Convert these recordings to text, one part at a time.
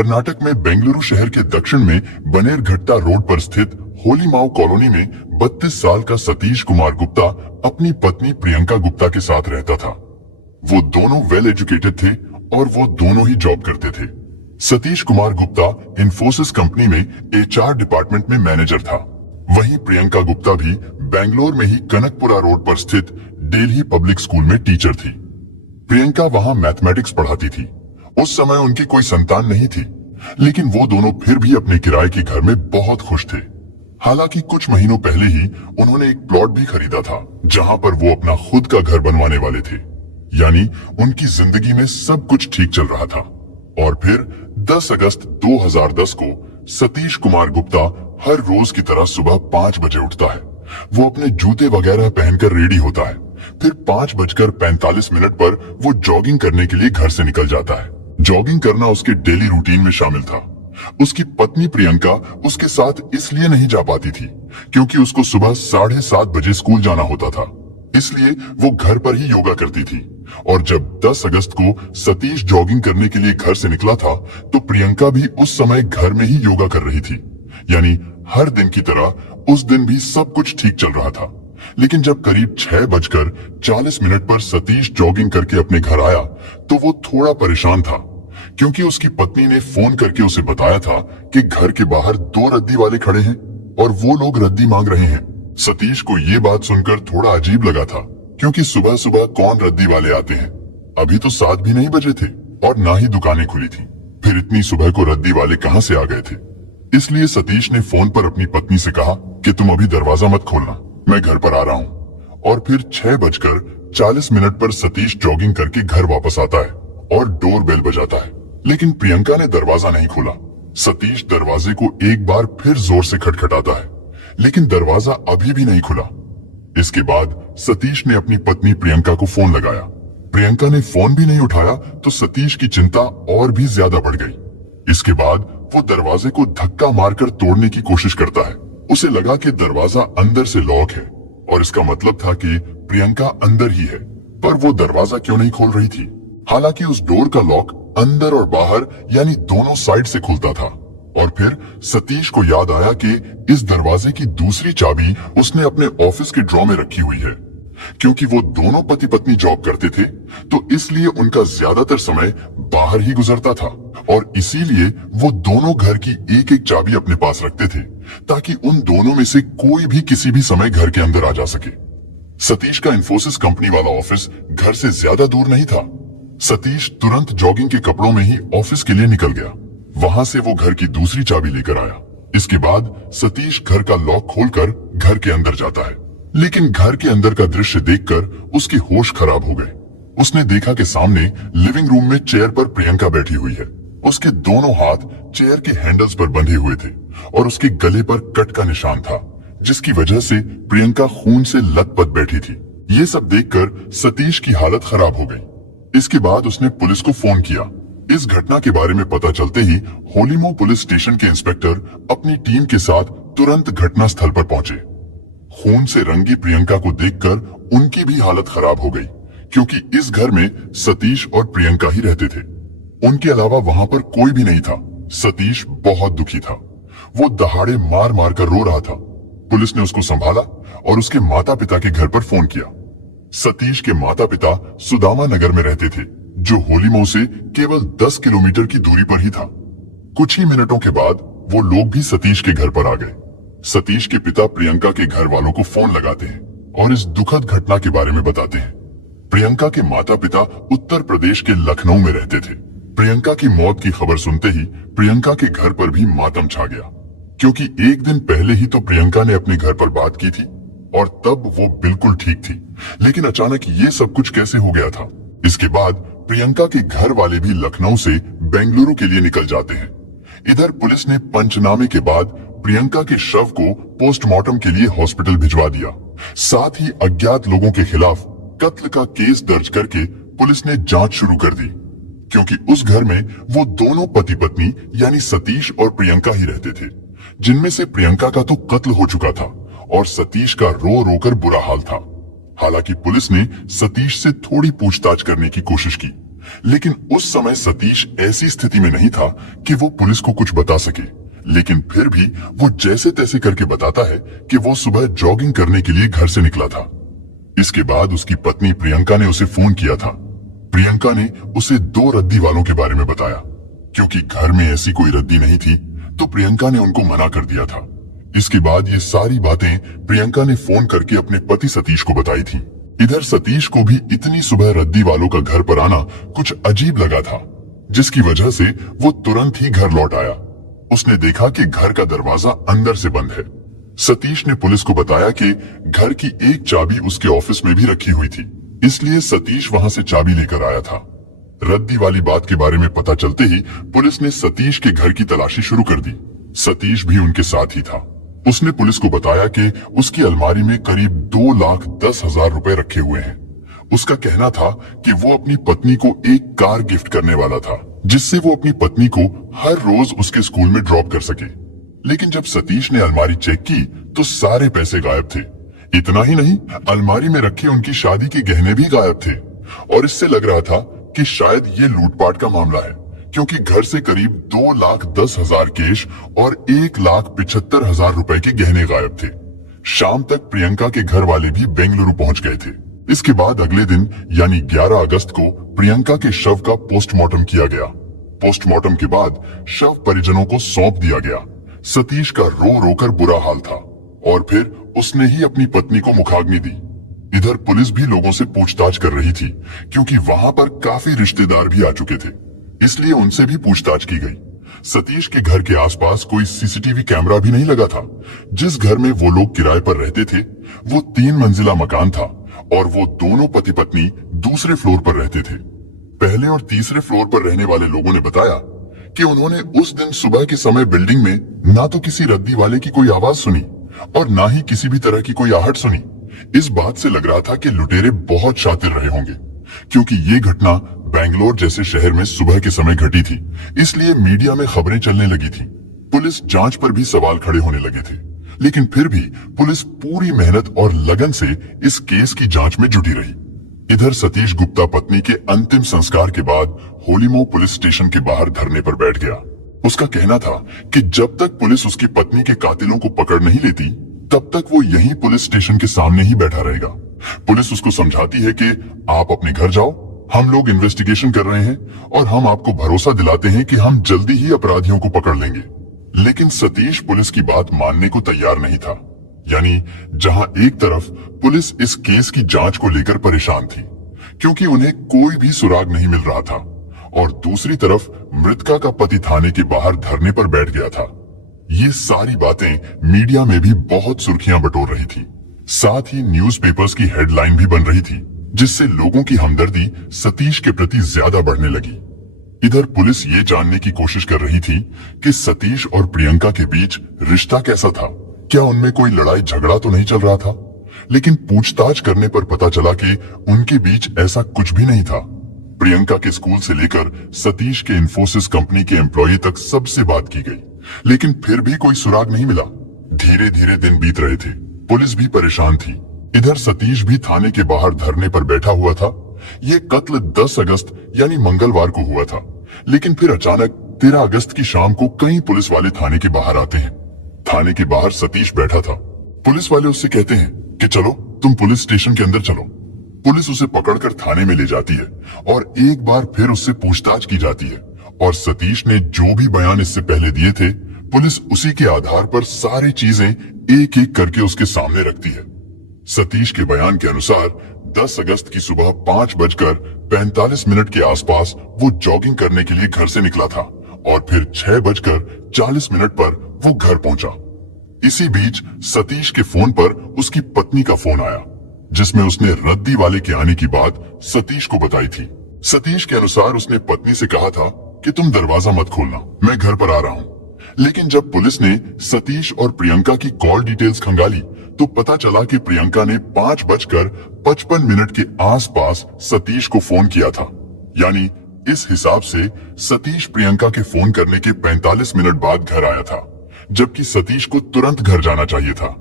कर्नाटक में बेंगलुरु शहर के दक्षिण में बनेरघट्टा रोड पर स्थित होलीमाव कॉलोनी में 32 साल का सतीश कुमार गुप्ता अपनी पत्नी प्रियंका गुप्ता के साथ रहता था। वो दोनों वेल एजुकेटेड थे और वो दोनों ही जॉब करते थे। सतीश कुमार गुप्ता इंफोसिस कंपनी में एचआर डिपार्टमेंट में मैनेजर था। वहीं प्रियंका गुप्ता भी बेंगलोर में ही कनकपुरा रोड पर स्थित डेल्ही पब्लिक स्कूल में टीचर थी। प्रियंका वहां मैथमेटिक्स पढ़ाती थी। उस समय उनकी कोई संतान नहीं थी, लेकिन वो दोनों फिर भी अपने किराए के घर में बहुत खुश थे। हालांकि कुछ महीनों पहले ही उन्होंने एक प्लॉट भी खरीदा था, जहां पर वो अपना खुद का घर बनवाने वाले थे। यानी उनकी जिंदगी में सब कुछ ठीक चल रहा था। और फिर 10 अगस्त 2010 को सतीश कुमार गुप्ता हर रोज की तरह सुबह 5 बजे उठता है। वो अपने जूते वगैरह पहनकर रेडी होता है। फिर 5:45 पर वो जॉगिंग करने के लिए घर से निकल जाता है। जॉगिंग करना उसके डेली रूटीन में शामिल था। उसकी पत्नी प्रियंका उसके साथ इसलिए नहीं जा पाती थी क्योंकि उसको सुबह 7:30 बजे स्कूल जाना होता था। इसलिए वो घर पर ही योगा करती थी। और जब 10 अगस्त को सतीश जॉगिंग करने के लिए घर से निकला था, तो प्रियंका भी उस समय घर में ही योगा कर रही थी। यानी हर दिन की तरह उस दिन भी सब कुछ ठीक चल रहा था। लेकिन जब करीब 6:40 पर सतीश जॉगिंग करके अपने घर आया, तो वो थोड़ा परेशान था क्योंकि उसकी पत्नी ने फोन करके उसे बताया था कि घर के बाहर 2 रद्दी वाले खड़े हैं और वो लोग रद्दी मांग रहे हैं। सतीश को ये बात सुनकर थोड़ा अजीब लगा था, क्योंकि सुबह सुबह कौन रद्दी वाले आते हैं। अभी तो 7 भी नहीं बजे थे और ना ही दुकानें खुली थी। फिर इतनी सुबह को रद्दी वाले कहां से आ गए थे। इसलिए सतीश ने फोन पर अपनी पत्नी से कहा कि तुम अभी दरवाजा मत खोलना, मैं घर पर आ रहा हूँ। और फिर 6:40 पर सतीश जॉगिंग करके घर वापस आता है और डोर बेल बजाता है। लेकिन प्रियंका ने दरवाजा नहीं खोला। सतीश दरवाजे को एक बार फिर जोर से खटखटाता है, लेकिन दरवाजा अभी भी नहीं खुला। इसके बाद सतीश ने अपनी पत्नी प्रियंका को फोन लगाया। प्रियंका ने फोन भी नहीं उठाया तो सतीश की चिंता और भी ज्यादा बढ़ गई। इसके बाद वो दरवाजे को धक्का मारकर तोड़ने की कोशिश करता है। उसे लगा कि दरवाजा अंदर से लॉक है और इसका मतलब था कि प्रियंका अंदर ही है, पर वो दरवाजा क्यों नहीं खोल रही थी। हालांकि उस डोर का लॉक अंदर और बाहर यानी दोनों साइड से खुलता था। और फिर सतीश को याद आया कि इस दरवाजे की दूसरी चाबी उसने अपने ऑफिस के ड्रॉ में रखी हुई है। क्योंकि वो दोनों पति पत्नी जॉब करते थे, तो इसलिए उनका ज्यादातर समय बाहर ही गुजरता था और इसीलिए वो दोनों घर की एक एक चाबी अपने पास रखते थे, ताकि उन दोनों में से कोई भी किसी भी समय घर के अंदर आ जा सके। सतीश का इंफोसिस कंपनी वाला ऑफिस घर से ज्यादा दूर नहीं था। सतीश तुरंत जॉगिंग के कपड़ों में ही ऑफिस के लिए निकल गया। वहां से वो घर की दूसरी चाबी लेकर आया। इसके बाद सतीश घर का लॉक खोलकर घर के अंदर जाता है, लेकिन घर के अंदर का दृश्य देखकर उसके होश खराब हो गए। उसने देखा कि सामने लिविंग रूम में चेयर पर प्रियंका बैठी हुई है। उसके दोनों हाथ चेयर के हैंडल्स पर बंधे हुए थे और उसके गले पर कट का निशान था, जिसकी वजह से प्रियंका खून से लथपथ बैठी थी। ये सब देखकर सतीश की हालत खराब हो गई। इसके बाद उसने पुलिस को फोन किया। इस घटना के बारे में पता चलते ही होलीमो पुलिस स्टेशन के इंस्पेक्टर अपनी टीम के साथ तुरंत घटना स्थल पर पहुंचे। खून से रंगी प्रियंका को देखकर उनकी भी हालत खराब हो गई, क्योंकि इस घर में सतीश और प्रियंका ही रहते थे। उनके अलावा वहां पर कोई भी नहीं था। सतीश बहुत दुखी था। वो दहाड़े मार मार कर रो रहा था। पुलिस ने उसको संभाला और उसके माता पिता के घर पर फोन किया। सतीश के माता पिता सुदामा नगर में रहते थे, जो होलीमो से केवल 10 किलोमीटर की दूरी पर ही था। कुछ ही मिनटों के बाद वो लोग भी सतीश के घर पर आ गए। सतीश के पिता प्रियंका के घर वालों को फोन लगाते हैं और इस दुखद घटना के बारे में बताते हैं। प्रियंका के माता पिता उत्तर प्रदेश के लखनऊ में रहते थे। प्रियंका की मौत की खबर सुनते ही प्रियंका के घर पर भी मातम छा गया, क्योंकि एक दिन पहले ही तो प्रियंका ने अपने घर पर बात की थी और तब वो बिल्कुल ठीक थी। लेकिन अचानक ये सब कुछ कैसे हो गया था। इसके बाद प्रियंका के घर वाले भी लखनऊ से बेंगलुरु के लिए निकल जाते हैं। इधर पुलिस ने पंचनामे के बाद प्रियंका के शव को पोस्टमार्टम के लिए हॉस्पिटल भिजवा दिया। साथ ही अज्ञात लोगों के खिलाफ कत्ल का केस दर्ज करके पुलिस ने जांच शुरू कर दी, क्योंकि उस घर में वो दोनों पति पत्नी यानी सतीश और प्रियंका ही रहते थे, जिनमें से प्रियंका का तो कत्ल हो चुका था और सतीश का रो रो कर बुरा हाल था। हालांकि पुलिस ने सतीश से थोड़ी पूछताछ करने की कोशिश की, लेकिन उस समय सतीश ऐसी स्थिति में नहीं था कि वो पुलिस को कुछ बता सके। लेकिन फिर भी वो जैसे तैसे करके बताता है कि वो सुबह जॉगिंग करने के लिए घर से निकला था। इसके बाद उसकी पत्नी प्रियंका ने उसे फोन किया था। प्रियंका ने उसे 2 रद्दी वालों के बारे में बताया। क्योंकि घर में ऐसी कोई रद्दी नहीं थी तो प्रियंका ने उनको मना कर दिया था। इसके बाद ये सारी बातें प्रियंका ने फोन करके अपने पति सतीश को बताई थी। इधर सतीश को भी इतनी सुबह रद्दी वालों का घर पर आना कुछ अजीब लगा था, जिसकी वजह से वो तुरंत ही घर लौट आया। उसने देखा कि घर का दरवाजा अंदर से बंद है। सतीश ने पुलिस को बताया कि घर की एक चाबी उसके ऑफिस में भी रखी हुई थी, इसलिए सतीश वहां से चाबी लेकर आया था। रद्दी वाली बात के बारे में पता चलते ही पुलिस ने सतीश के घर की तलाशी शुरू कर दी। सतीश भी उनके साथ ही था। उसने पुलिस को बताया कि उसकी अलमारी में करीब 2,10,000 रुपए रखे हुए हैं। उसका कहना था कि वो अपनी पत्नी को एक कार गिफ्ट करने वाला था, जिससे वो अपनी पत्नी को हर रोज उसके स्कूल में ड्रॉप कर सके। लेकिन जब सतीश ने अलमारी चेक की तो सारे पैसे गायब थे। इतना ही नहीं, अलमारी में रखे उनकी शादी के गहने भी गायब थे। और इससे लग रहा था कि शायद ये लूटपाट का मामला है, क्योंकि घर से करीब 2,10,000 कैश और 1,75,000 रुपए के गहने गायब थे। शाम तक प्रियंका के घर वाले भी बेंगलुरु पहुंच गए थे। इसके बाद अगले दिन यानी 11 अगस्त को प्रियंका के शव का पोस्टमार्टम किया गया। पोस्टमार्टम के बाद शव परिजनों को सौंप दिया गया। सतीश का रो रो कर बुरा हाल था और फिर उसने ही अपनी पत्नी को मुखाग्नि दी। इधर पुलिस भी लोगों से पूछताछ कर रही थी, क्योंकि वहां पर काफी रिश्तेदार भी आ चुके थे, इसलिए उनसे भी पूछताछ की गई। सतीश के घर के आसपास कोई सीसीटीवी कैमरा भी नहीं लगा था। जिस घर में वो लोग किराए पर रहते थे वो 3 मंजिला मकान था और वो दोनों पति पत्नी दूसरे फ्लोर पर रहते थे। पहले और तीसरे फ्लोर पर रहने वाले लोगों ने बताया कि उन्होंने उस दिन सुबह के समय बिल्डिंग में ना तो किसी रद्दी वाले की कोई आवाज सुनी और ना ही किसी भी तरह की कोई आहट सुनी। इस बात से लग रहा था कि लुटेरे बहुत शातिर रहे होंगे, क्योंकि ये घटना बेंगलोर जैसे शहर में सुबह के समय घटी थी, इसलिए मीडिया में खबरें चलने लगी थी। पुलिस जांच पर भी सवाल खड़े होने लगे थे, लेकिन फिर भी पुलिस पूरी मेहनत और लगन से इस केस की जांच में जुटी रही। इधर सतीश गुप्ता पत्नी के अंतिम संस्कार के बाद होलीमो पुलिस स्टेशन के बाहर धरने पर बैठ गया। उसका कहना था कि जब तक पुलिस उसकी पत्नी के कातिलों को पकड़ नहीं लेती तब तक वो यहीं पुलिस स्टेशन के सामने ही बैठा रहेगा। पुलिस उसको समझाती है कि आप अपने घर जाओ, हम लोग इन्वेस्टिगेशन कर रहे हैं और हम आपको भरोसा दिलाते हैं कि हम जल्दी ही अपराधियों को पकड़ लेंगे। लेकिन सतीश पुलिस की बात मानने को तैयार नहीं था। यानी जहां एक तरफ पुलिस इस केस की जांच को लेकर परेशान थी, क्योंकि उन्हें कोई भी सुराग नहीं मिल रहा था, और दूसरी तरफ मृतका का पति थाने के बाहर धरने पर बैठ गया था। ये सारी बातें मीडिया में भी बहुत सुर्खियां बटोर रही थी। साथ ही न्यूज़पेपर्स की हेडलाइन भी बन रही थी, जिससे लोगों की हमदर्दी सतीश के प्रति ज्यादा बढ़ने लगी। इधर पुलिस ये जानने की कोशिश कर रही थी कि सतीश और प्रियंका के बीच रिश्ता कैसा था, क्या उनमें कोई लड़ाई झगड़ा तो नहीं चल रहा था। लेकिन पूछताछ करने पर पता चला कि उनके बीच ऐसा कुछ भी नहीं था। प्रियंका के स्कूल से लेकर सतीश के इंफोसिस कंपनी के एम्प्लॉय तक सबसे बात की गई, लेकिन फिर भी कोई सुराग नहीं मिला। धीरे धीरे दिन बीत रहे थे, पुलिस भी परेशान थी। इधर सतीश भी थाने के बाहर धरने पर बैठा हुआ था। ये कत्ल 10 अगस्त यानी मंगलवार को हुआ था, लेकिन फिर अचानक 13 अगस्त की शाम को कई पुलिस वाले थाने के बाहर आते हैं। थाने के बाहर सतीश बैठा था। पुलिस वाले उससे कहते हैं कि चलो तुम पुलिस स्टेशन के अंदर चलो। पुलिस उसे पकड़कर थाने में ले जाती है और एक बार फिर उससे पूछताछ की जाती है, और सतीश ने जो भी बयान इससे पहले दिए थे पुलिस उसी के आधार पर सारी चीजें एक एक करके उसके सामने रखती है। सतीश के बयान के अनुसार 10 अगस्त की सुबह 5:45 के आसपास वो जॉगिंग करने के लिए घर से निकला था और फिर 6:40 पर वो घर पहुंचा। इसी बीच सतीश के फोन पर उसकी पत्नी का फोन आया, जिसमें उसने रद्दी वाले के आने की बात सतीश को बताई थी। सतीश के अनुसार उसने पत्नी से कहा था कि तुम दरवाजा मत खोलना, मैं घर पर आ रहा हूँ। लेकिन जब पुलिस ने सतीश और प्रियंका की कॉल डिटेल्स खंगाली तो पता चला कि प्रियंका ने 5:55 के आसपास सतीश को फोन किया था। यानी इस हिसाब से सतीश प्रियंका के फोन करने के 45 मिनट बाद घर आया था, जबकि सतीश को तुरंत घर जाना चाहिए था।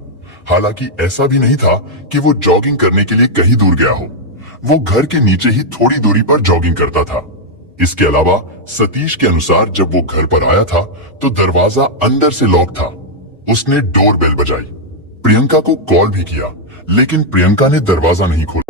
हालांकि ऐसा भी नहीं था कि वो जॉगिंग करने के लिए कहीं दूर गया हो। वो घर के नीचे ही थोड़ी दूरी पर जॉगिंग करता था। इसके अलावा सतीश के अनुसार जब वो घर पर आया था तो दरवाजा अंदर से लॉक था। उसने डोर बेल बजाई, प्रियंका को कॉल भी किया, लेकिन प्रियंका ने दरवाजा नहीं खोला।